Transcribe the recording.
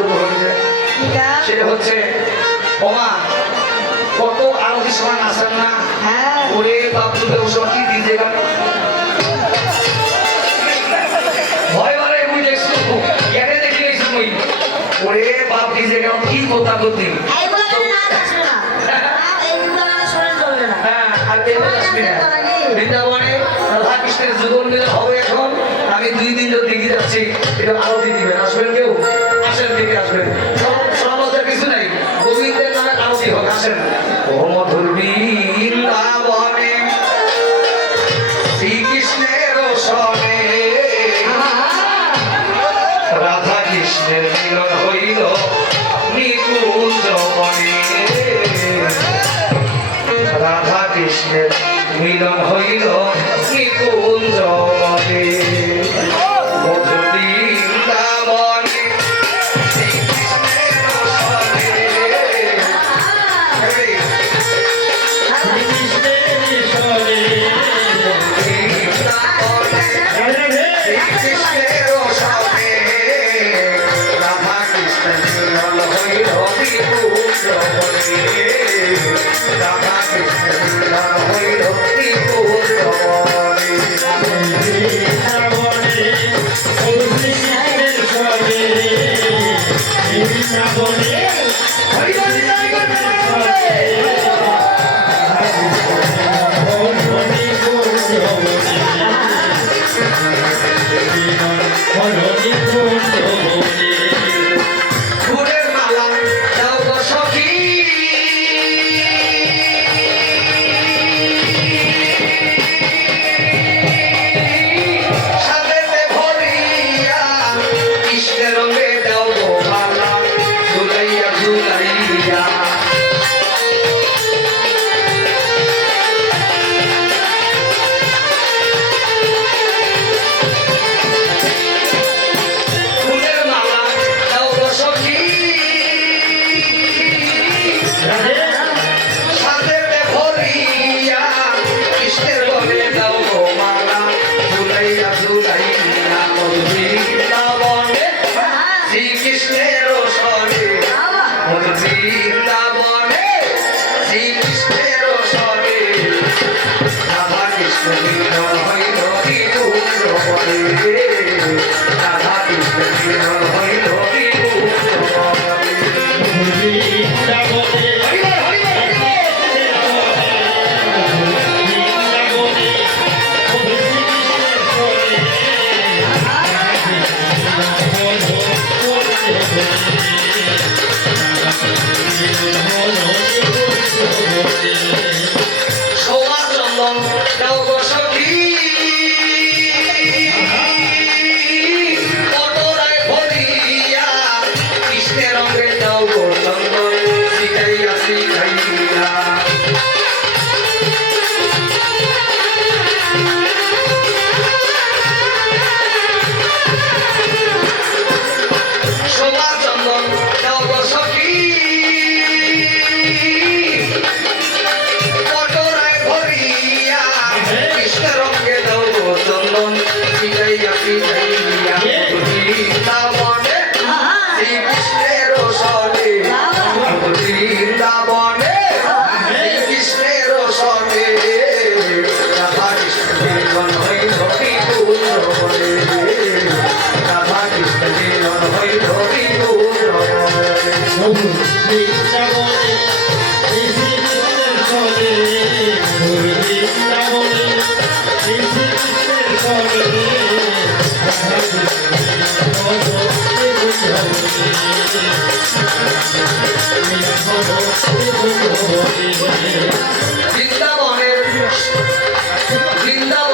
করবো সেটা হচ্ছে ওমা কত আরতি সময় নাচেন না ওরে বাপ তুলে ওসব কি দিতে গেল ভয় বারে মুই দেখছো এনে দেখি গেছি মুই ওরে বাপ দিতে গেল কি কথা করতে বৃন্দাবনে রাধা কৃষ্ণের জীবন মিলন হবে এখন আমি 2 দিন ধরে দেখে যাচ্ছি এটা আরতি দিবেন আসবেন কেউ আসেন দিকে আসবেন সমাজের কিছু নাই গোবিন্দের নামে আরতি হোক আসেন ও মধুর বৃন্দাবনে শ্রীকৃষ্ণের সনে রাধা কৃষ্ণের মিলন হইল নিকুঞ্জ বনে রাধা কৃষ্ণের মিলন হইল নিকুঞ্জ বনে মধুর বৃন্দাবনে শ্রীকৃষ্ণের সনে শ্রীকৃষ্ণের সনে রাধা কৃষ্ণের মিলন হইল নিকুঞ্জ বনে রাধা কৃষ্ণের মিলন হইল নিকুঞ্জ বনে ফুলের মালা দাও গো সখী সাথেতে ভরিয়া কৃষ্ণের রঙে দাও গো মালা ঝুলাইয়া ঝুলাইয়া ফুলের মালা দাও গো সখী সাথেতে ভরিয়া কৃষ্ণের রঙে দাও গো মালা ঝুলাইয়া ঝুলাইয়া মধুর বৃন্দাবনে শ্রীকৃষ্ণের সনে মধুর বৃন্দাবনে শ্রীকৃষ্ণের সনে রাধা কৃষ্ণ মিলন হইল নিকুঞ্জ বনে রাধা কৃষ্ণ মিলন হইল নিকুঞ্জ বনে সোমা চন্দন দাও গো সখী পটরায় ভরিয়া কৃষ্ণের রঙে দাও গো চন্দন শিখাইয়া শিখাইয়া সোমা চন্দন দাও গো সখী পটরায় ভরিয়া কৃষ্ণের রঙে দাও গো চন্দন শিখাইয়া শিখাইয়া বৃন্দাবনে শ্রীকৃষ্ণের সনে বৃন্দাবনে শ্রীকৃষ্ণের সনে রাধা কৃষ্ণ মিলন হইল নিকুঞ্জ বনে রাধা কৃষ্ণ মিলন হইল নিকুঞ্জ বনে বৃন্দাবনের বৃন্দাবন